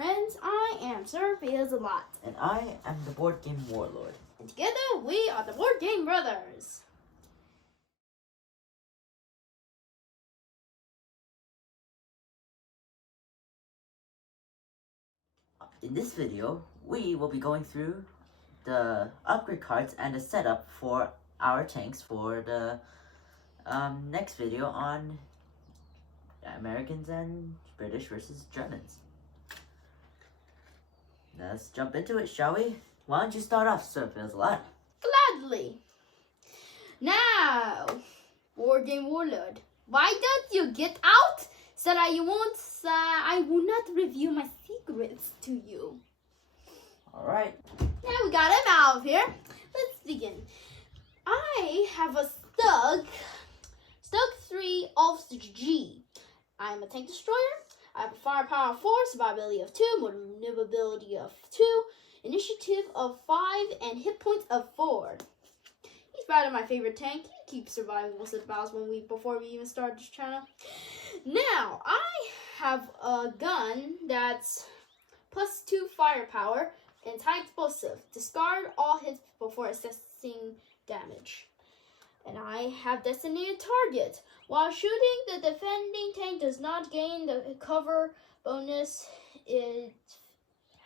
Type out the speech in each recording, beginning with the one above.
friends, I am Sir-Fails-A-Lot. And I am the Boardgame Warlord. And together we are the Boardgame Brothers. In this video, we will be going through the upgrade cards and the setup for our tanks for the next video on Americans and British versus Germans. Let's jump into it, shall we? Why don't you start off, Sir-Fails-A-Lot? Gladly. Now, Boardgame Warlord, why don't you get out so that I will not reveal my secrets to you. Alright. Now we got him out of here. Let's begin. I have a Stug 3 Officer G. I am a tank destroyer. I have a firepower of 4, survivability of 2, maneuverability of 2, initiative of 5, and hit points of 4. He's rather my favorite tank. He keeps surviving most of the battles before we even start this channel. Now, I have a gun that's +2 firepower, anti-explosive. Discard all hits before assessing damage. And I have designated target. While shooting, the defending tank does not gain the cover bonus it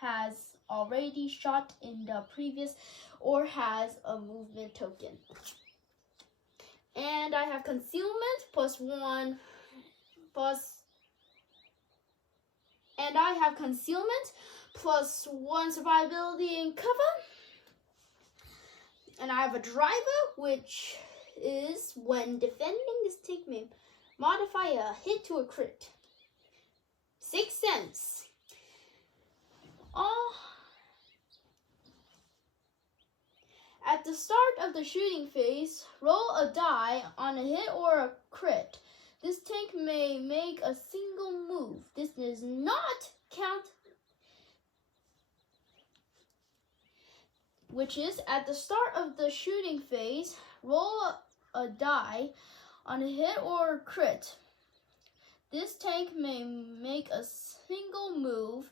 has already shot in the previous or has a movement token. And I have concealment +1 and I have concealment +1 survivability and cover. And I have a driver, which is when defending this tank may modify a hit to a crit. 6 cents. At the start of the shooting phase, roll a die on a hit or a crit. This tank may make a single move. This does not count, which is at the start of the shooting phase, roll a die on a hit or a crit. This tank may make a single move.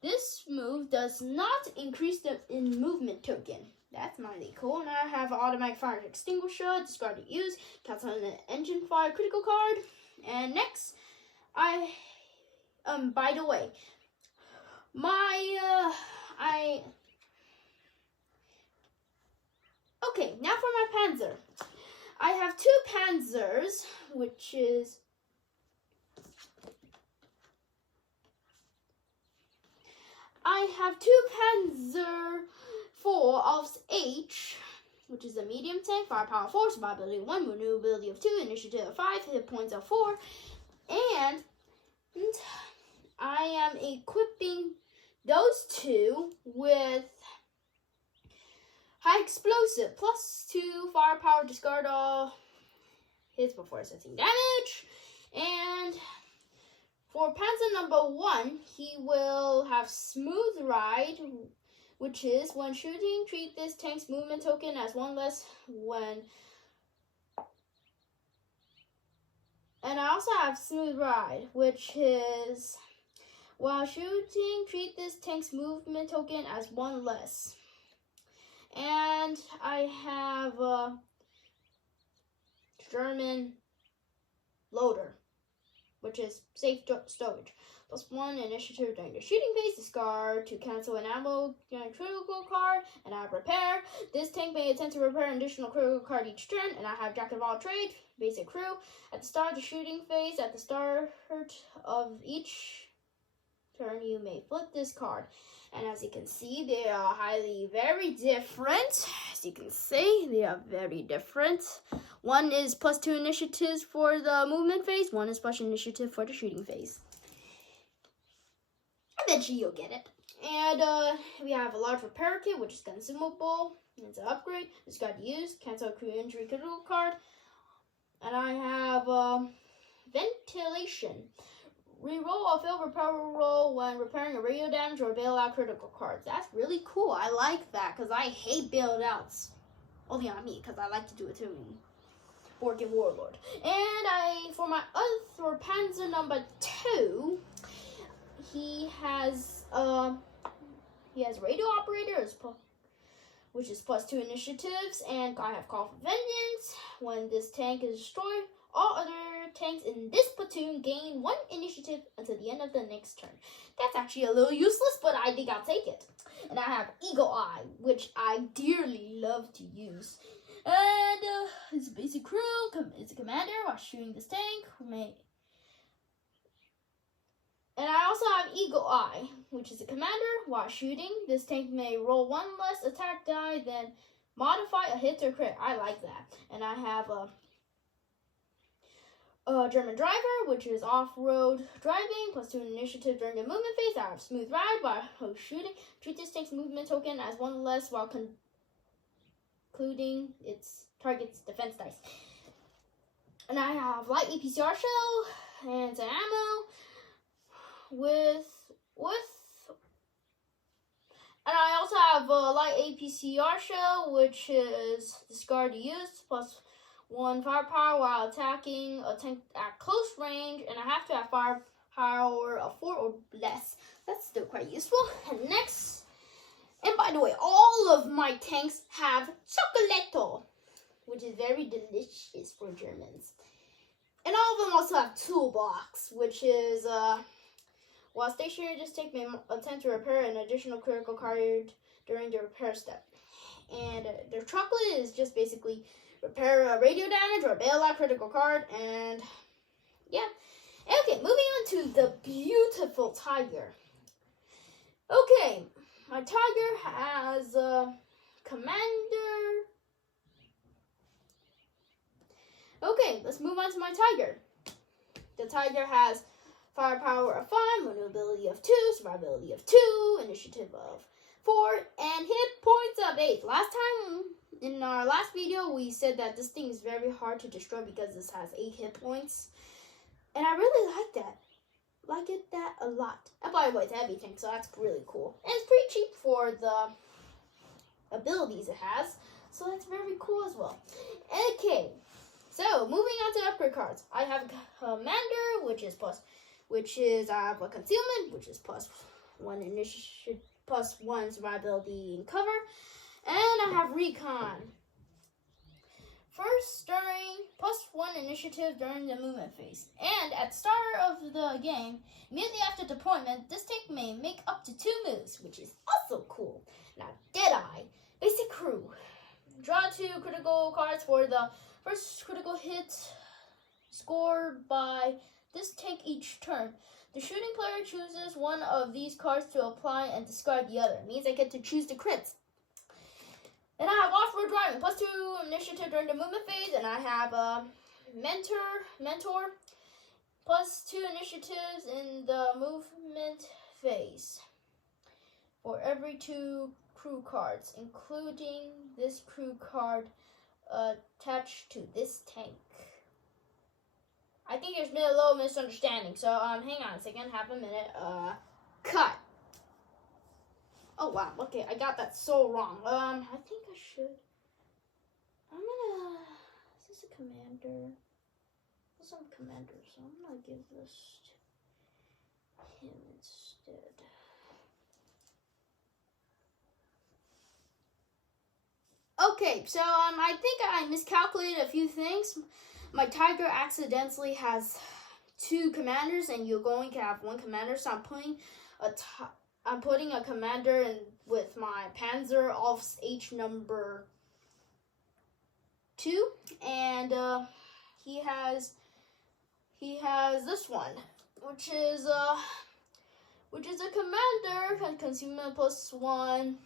This move does not increase the movement token. That's mighty cool. And I have an automatic fire extinguisher, discard to use, cancel an engine fire critical card. And next, by the way, okay, now for my Panzer. I have 2 Panzers, which is I have 2 Panzer 4 Ofs H, which is a medium tank, firepower 4, survivability 1, maneuverability of 2, initiative of 5, hit points of 4, and I am equipping those 2 with high explosive, +2 firepower, discard all hits before assessing damage. And for Panzer number 1, he will have smooth ride, which is when shooting, treat this tank's movement token as 1 less when. And I also have smooth ride, which is while shooting, treat this tank's movement token as 1 less. And I have a German loader, which is safe storage. +1 initiative during the shooting phase, discard to cancel an ammo critical card, and I have repair. This tank may attempt to repair an additional critical card each turn, and I have jack of all trades, basic crew. At the start of the shooting phase, at the start of each turn, you may flip this card. And as you can see, they are very different. As you can see, they are very different. One is +2 initiatives for the movement phase. One is + initiative for the shooting phase. Eventually, you'll get it. And we have a large repair kit, which is consumable. It's an upgrade. It's got to use. Cancel crew injury critical card. And I have ventilation. Reroll a failed repair roll when repairing a radio damage or bailout critical cards. That's really cool. I like that because I hate bailouts. Only on me because I like to do it too. Boardgame Warlord. And for my other Panzer number 2, he has a He has radio operator, which is +2 initiatives, and I have Call for Vengeance. When this tank is destroyed, all other tanks in this platoon gain 1 initiative until the end of the next turn. That's actually a little useless, but I think I'll take it. And I have Eagle Eye, which I dearly love to use. And his basic crew is a commander while shooting this tank. And I also have Eagle Eye, which is a commander. While shooting, this tank may roll 1 less attack die, then modify a hit or crit. I like that. And I have a German driver, which is off-road driving, +2 initiative during the movement phase. I have Smooth Ride while shooting. Treat this tank's movement token as 1 less while concluding its target's defense dice. And I have Light APCR shell and some ammo. And I also have a light APCR shell, which is discard to use, +1 firepower while attacking a tank at close range, and I have to have firepower of 4 or less. That's still quite useful. And next, and by the way, all of my tanks have Chocolatto, which is very delicious for Germans. And all of them also have Toolbox, which is while stationary, this tank may attempt to repair an additional critical card during the repair step. And their chocolate is just basically repair radio damage or bail out critical card. And yeah. Okay, moving on to the beautiful tiger. Okay, my tiger has commander. Okay, let's move on to my tiger. The tiger has firepower of 5, maneuverability of 2, survivability of 2, initiative of 4, and hit points of 8. Last time, in our last video, we said that this thing is very hard to destroy because this has 8 hit points. And I really like that. Like it that a lot. And by the way, it's a heavy tank, so that's really cool. And it's pretty cheap for the abilities it has. So that's very cool as well. Okay. So, moving on to upgrade cards. I have Commander, which I have a Concealment, which is +1 initiative, +1 survivability and cover. And I have Recon. First, during +1 initiative during the movement phase. And at the start of the game, immediately after deployment, this tank may make up to 2 moves, which is also cool. Now, Deadeye, basic crew. Draw 2 critical cards for the first critical hit scored by this tank each turn. The shooting player chooses one of these cards to apply and discard the other. It means I get to choose the crits. And I have off-road driving, +2 initiative during the movement phase, and I have a mentor, +2 initiatives in the movement phase for every 2 crew cards, including this crew card attached to this tank. I think there's been a little misunderstanding, so hang on a second, half a minute. Cut. Oh wow, okay, I got that so wrong. I think I should. Is this a commander? This is a commander, so I'm gonna give this to him instead. Okay, so I think I miscalculated a few things. My tiger accidentally has 2 commanders, and you're going to have 1 commander. So I'm putting a commander in with my Panzer Offs H number 2, and he has this one, which is a commander and consumer +1.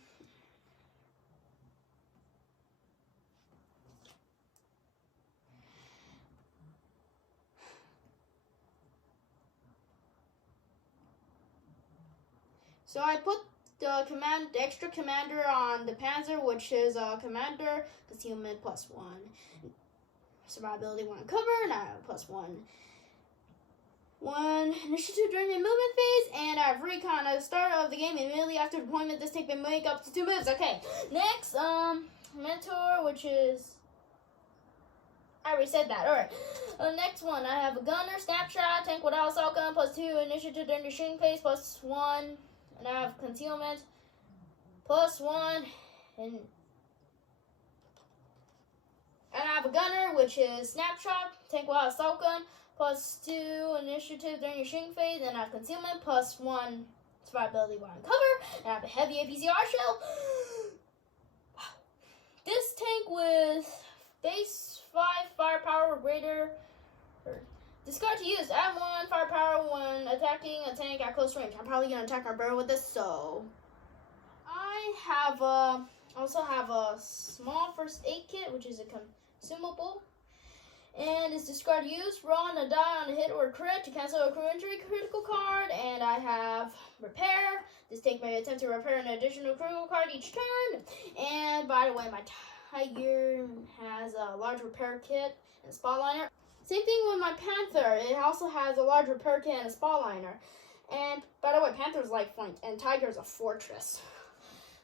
So I put the extra commander on the Panzer, which is a commander, concealment +1, survivability 1 cover, and I have +1 initiative during the movement phase, and I have Recon at the start of the game. Immediately after deployment, this tank may make up to 2 moves. Okay, next, Mentor, which is, I already said that. Alright, next one, I have a Gunner, Snapshot, tank without assault gun, +2 initiative during the shooting phase, +1 and I have concealment +1, and I have a gunner, which is snapshot. Tank will have assault gun +2 initiative during your shooting phase, and I have concealment +1 survivability while in cover, and I have a heavy APCR shell. This tank with base 5 firepower greater. Discard to use. Add 1 firepower when attacking a tank at close range. I'm probably gonna attack our barrel with this, so I also have a small first aid kit, which is a consumable, and it's discard to use. Roll on a die on a hit or a crit to cancel a crew injury critical card, and I have repair. This tank may attempt to repair an additional critical card each turn. And by the way, my Tiger has a large repair kit and a spotliner. Same thing with my Panther. It also has a large repair kit and a spotliner. And by the way, Panther's light flanked and Tiger's a fortress.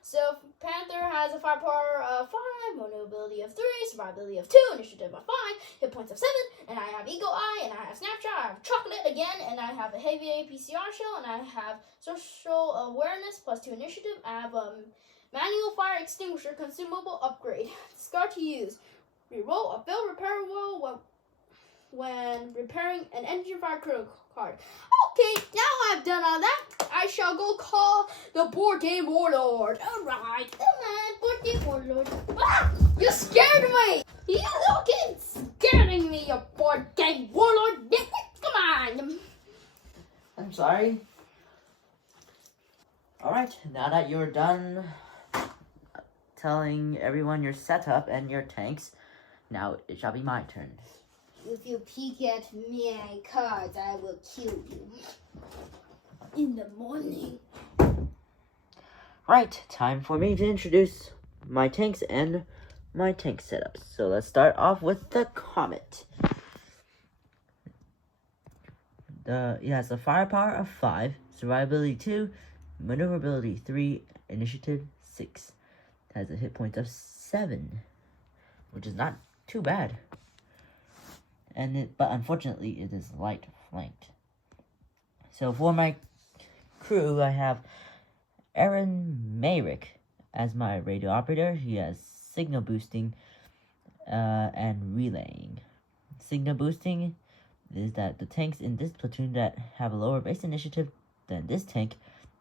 So Panther has a firepower of 5, maneuverability of 3, survivability of 2, initiative of 5, hit points of 7, and I have Eagle Eye, and I have Snapshot, I have Chocolate again, and I have a heavy APCR shell, and I have social awareness +2 initiative. I have a manual fire extinguisher consumable upgrade. Discard to use. Reroll a failed repair roll when repairing an engine fire critical card. Okay, now I've done all that, I shall go call the Boardgame Warlord. Alright, come on, Boardgame Warlord. Ah! You scared me! You keep scaring me, you Boardgame Warlord. Come on. I'm sorry. Alright, now that you're done telling everyone your setup and your tanks, now it shall be my turn. If you peek at my cards, I will kill you. In the morning. Right, time for me to introduce my tanks and my tank setups. So let's start off with the Comet. It has a firepower of 5, survivability 2, maneuverability 3, initiative 6. It has a hit point of 7, which is not too bad. But unfortunately, it is light flanked. So for my crew, I have Aaron Mayrick as my radio operator. He has signal boosting and relaying. Signal boosting is that the tanks in this platoon that have a lower base initiative than this tank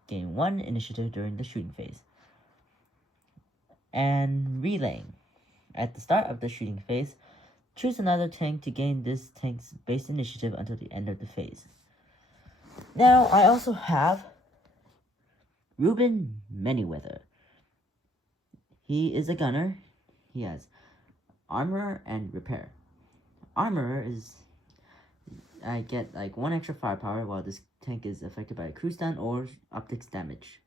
gain 1 initiative during the shooting phase. And relaying. At the start of the shooting phase, choose another tank to gain this tank's base initiative until the end of the phase. Now, I also have Ruben Manyweather. He is a gunner. He has armor and repair. Armor is, I get like 1 extra firepower while this tank is affected by a crew stun or optics damage.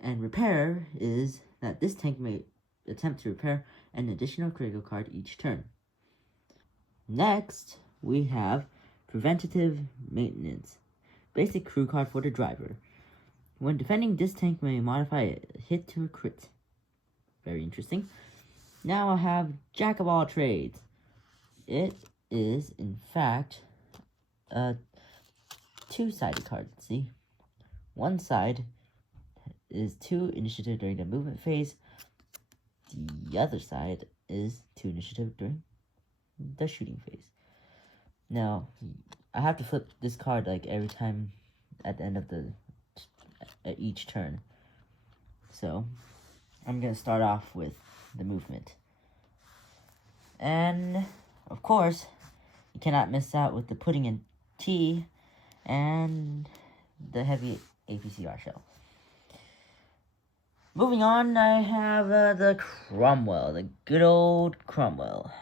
And repair is that this tank may attempt to repair an additional critical card each turn. Next, we have Preventative Maintenance. Basic crew card for the driver. When defending, this tank may modify a hit to a crit. Very interesting. Now I have Jack of all trades. It is, in fact, a 2-sided card. See? One side is 2 initiative during the movement phase. The other side is 2 initiative during the shooting phase. Now, I have to flip this card like every time at the end of each turn. So, I'm going to start off with the movement. And, of course, you cannot miss out with the pudding and tea and the heavy APCR shell. Moving on, I have the Cromwell, the good old Cromwell.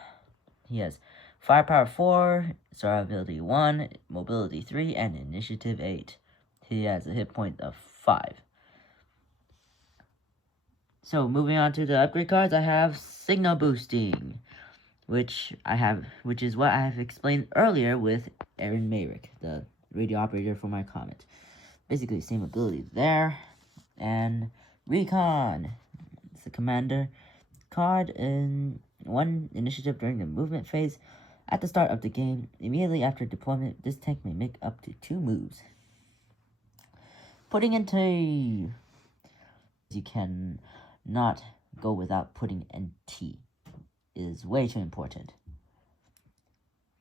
He has firepower 4, survivability 1, mobility 3, and initiative 8. He has a hit point of 5. So, moving on to the upgrade cards, I have signal boosting, which is what I have explained earlier with Aaron Mayrick, the radio operator for my Comet. Basically, same ability there. And Recon, it's the commander card in 1 initiative during the movement phase. At the start of the game, immediately after deployment, this tank may make up to 2 moves. putting into... You can not go without putting NT. Is way too important.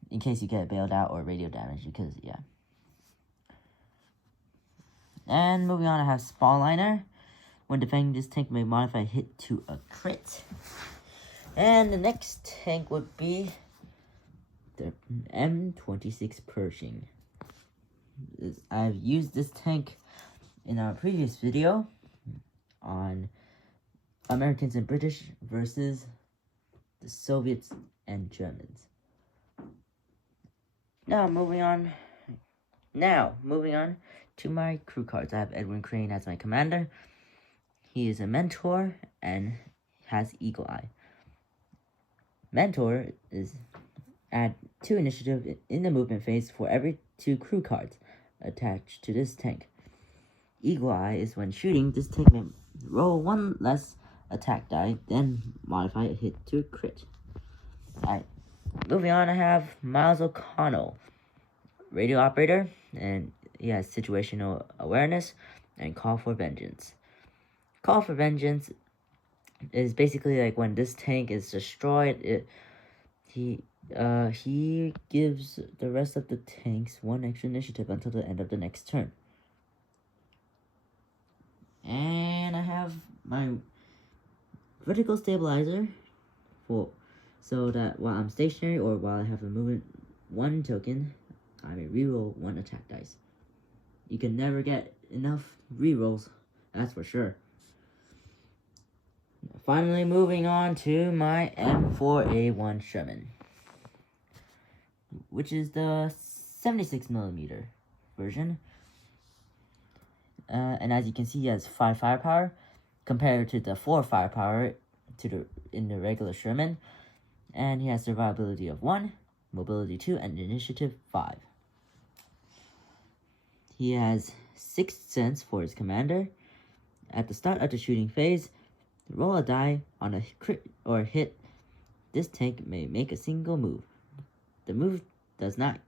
In case you get bailed out or radio damage, because, yeah. And moving on, I have Spaliner. When defending, this tank may modify hit to a crit. And the next tank would be the M26 Pershing. I've used this tank in our previous video on Americans and British versus the Soviets and Germans. Now moving on to my crew cards. I have Edwin Crane as my commander. He is a mentor and has Eagle Eye. Mentor is add 2 initiative in the movement phase for every 2 crew cards attached to this tank. Eagle Eye is when shooting, this tank may roll 1 less attack die, then modify a hit to a crit. Alright, moving on, I have Miles O'Connell, radio operator, and he has situational awareness and Call for Vengeance. Call for Vengeance is basically like when this tank is destroyed, he gives the rest of the tanks 1 extra initiative until the end of the next turn. And I have my vertical stabilizer so that while I'm stationary or while I have a movement 1 token, I may reroll 1 attack dice. You can never get enough rerolls, that's for sure. Finally, moving on to my M4A1 Sherman, which is the 76mm version. And as you can see, he has 5 firepower compared to the 4 firepower in the regular Sherman. And he has survivability of 1, mobility 2, and initiative 5. He has 6th sense for his commander. At the start of the shooting phase, roll a die on a crit or hit. This tank may make a single move. The move does not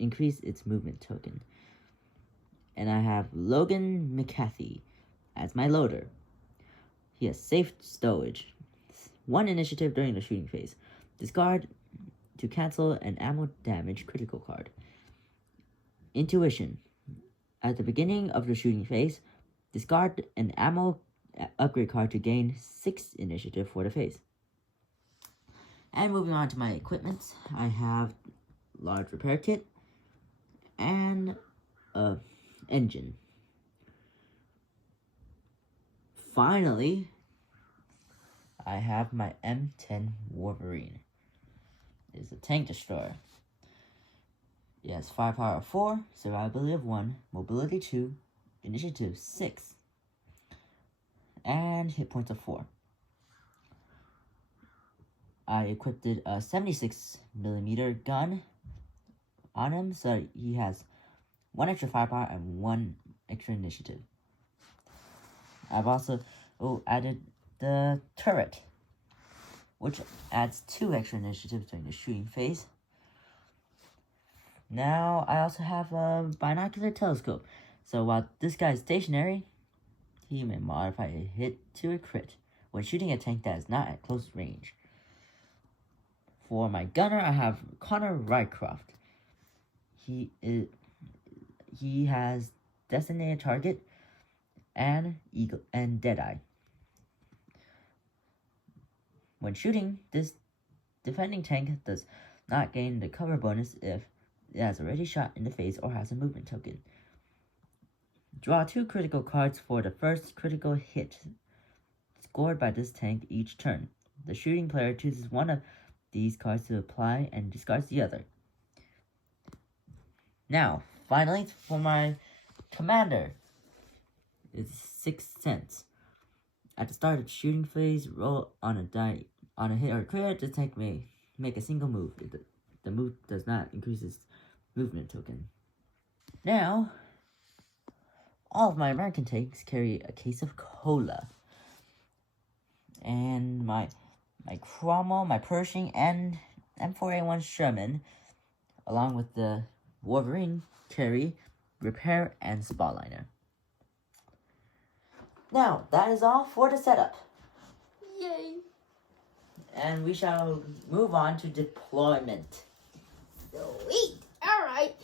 increase its movement token. And I have Logan McCarthy as my loader. He has safe stowage, 1 initiative during the shooting phase. Discard to cancel an ammo damage critical card. Intuition. At the beginning of the shooting phase, discard an ammo upgrade card to gain 6 initiative for the phase. And moving on to my equipment, I have large repair kit and engine. Finally, I have my M10 Wolverine. It's a tank destroyer. It has firepower of 4, survivability of 1, mobility 2, initiative 6, and hit points of 4. I equipped a 76mm gun on him, so he has 1 extra firepower and 1 extra initiative. I've also added the turret, which adds 2 extra initiatives during the shooting phase. Now, I also have a binocular telescope, so while this guy is stationary, he may modify a hit to a crit when shooting a tank that is not at close range. For my gunner, I have Connor Rycroft. He has designated target and eagle and Deadeye. When shooting, this defending tank does not gain the cover bonus if it has already shot in the face or has a movement token. Draw 2 critical cards for the first critical hit scored by this tank each turn. The shooting player chooses one of these cards to apply and discards the other. Now, finally, for my commander, it's 6th sense. At the start of the shooting phase, roll on a hit or crit. This tank may make a single move. The move does not increase its movement token. Now, all of my American tanks carry a case of cola. And my Cromwell, my Pershing, and M4A1 Sherman, along with the Wolverine, carry Repair and Spaliner. Now, that is all for the setup. Yay. And we shall move on to deployment. Sweet. Alright.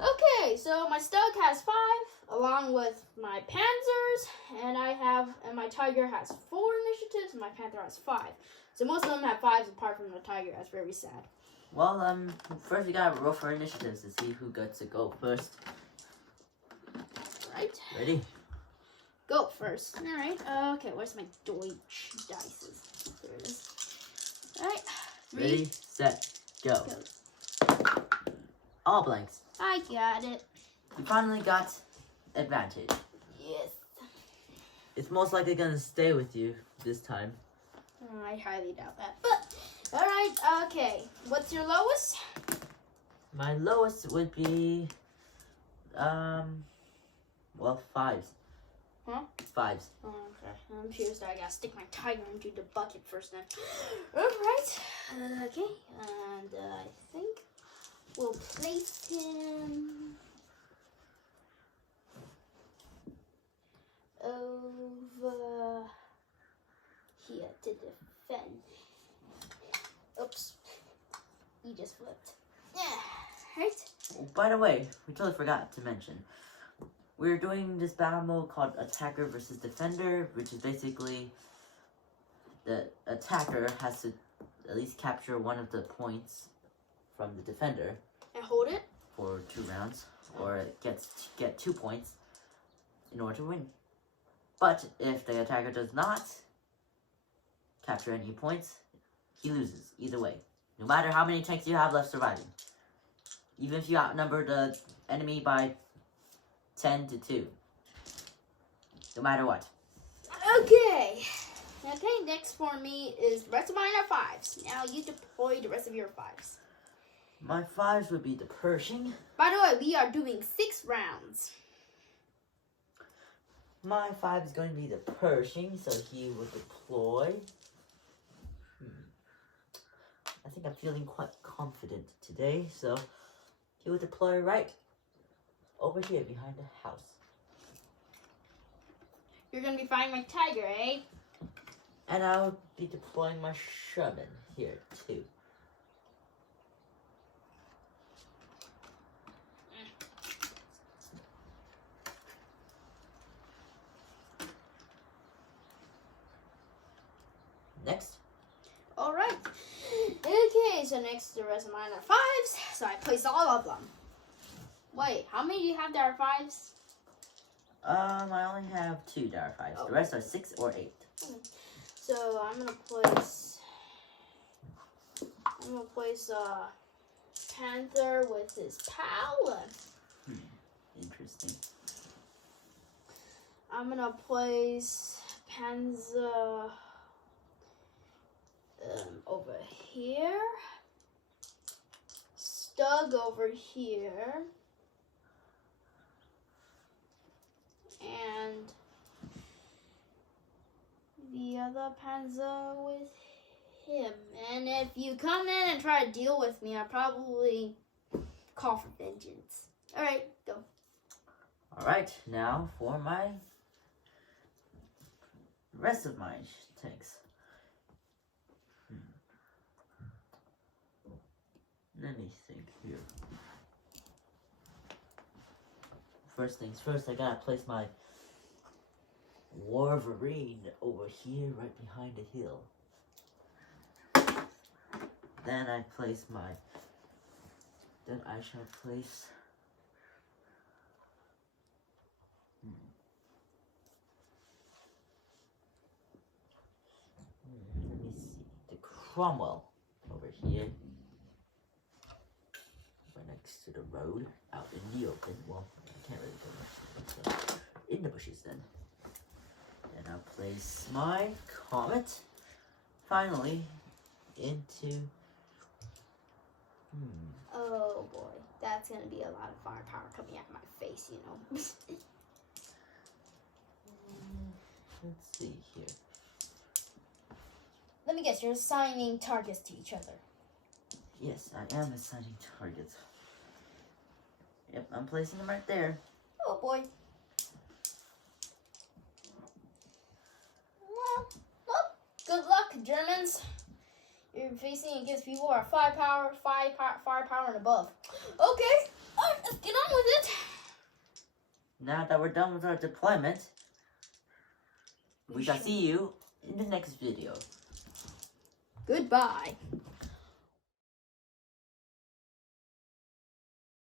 Okay, so my Stug has 5, along with my Panzers, and my Tiger has 4 initiatives, and my Panther has 5. So most of them have 5s apart from the Tiger. That's very sad. Well, first we gotta roll for initiatives to see who gets to go first. Alright. Ready? Go first. Alright. Okay, where's my Deutsch dices? There it is. Alright. Ready, set, go. All blanks. I got it. You finally got advantage. Yes. It's most likely gonna stay with you this time. I highly doubt that. But, alright, okay. What's your lowest? My lowest would be, well, 5s. Huh? 5s. Oh, okay. I'm sure so I gotta stick my Tiger into the bucket first then. Alright. Okay. And I think we'll place him over here to defend. Oops. He just flipped. Yeah. Right? Oh, by the way, we totally forgot to mention. We're doing this battle mode called Attacker versus Defender, which is basically the attacker has to at least capture one of the points from the defender. And hold it? For 2 rounds, or it get 2 points in order to win. But if the attacker does not capture any points, he loses either way. No matter how many tanks you have left surviving. Even if you outnumber the enemy by 10 to 2. No matter what. Okay. Okay, next for me is the rest of mine are 5s. Now you deploy the rest of your 5s. My 5s would be the Pershing. By the way, we are doing 6 rounds. My 5 is going to be the Pershing, so he will deploy. I think I'm feeling quite confident today, so he will deploy right over here behind the house. You're going to be fighting my Tiger, eh? And I'll be deploying my Sherman here, too. Next. Alright. Okay, so next the rest of mine are 5s. So I placed all of them. Wait, how many do you have that are 5s? I only have 2 that are 5s. Oh. The rest are 6 or 8. So I'm gonna place Panther with his pal. Interesting. I'm gonna place Panzer over here. Stug over here. And the other Panzer with him. And if you come in and try to deal with me, I'll probably call for vengeance. Alright, go. Alright, now for my rest of my tanks. Let me think here. First things first, I gotta place my Wolverine over here right behind the hill. Then I shall place let me see, the Cromwell over here. Right next to the road, out in the open. Well, I can't really go there. So, in the bushes then. And I'll place my Comet finally into Oh boy, that's gonna be a lot of firepower coming out of my face, you know. let's see here. Let me guess, you're assigning targets to each other. Yes, I am assigning targets. Yep, I'm placing them right there. Oh boy. Germans. You're facing against people who are firepower and above. Okay, alright, let's get on with it. Now that we're done with our deployment, we shall see you in the next video. Goodbye.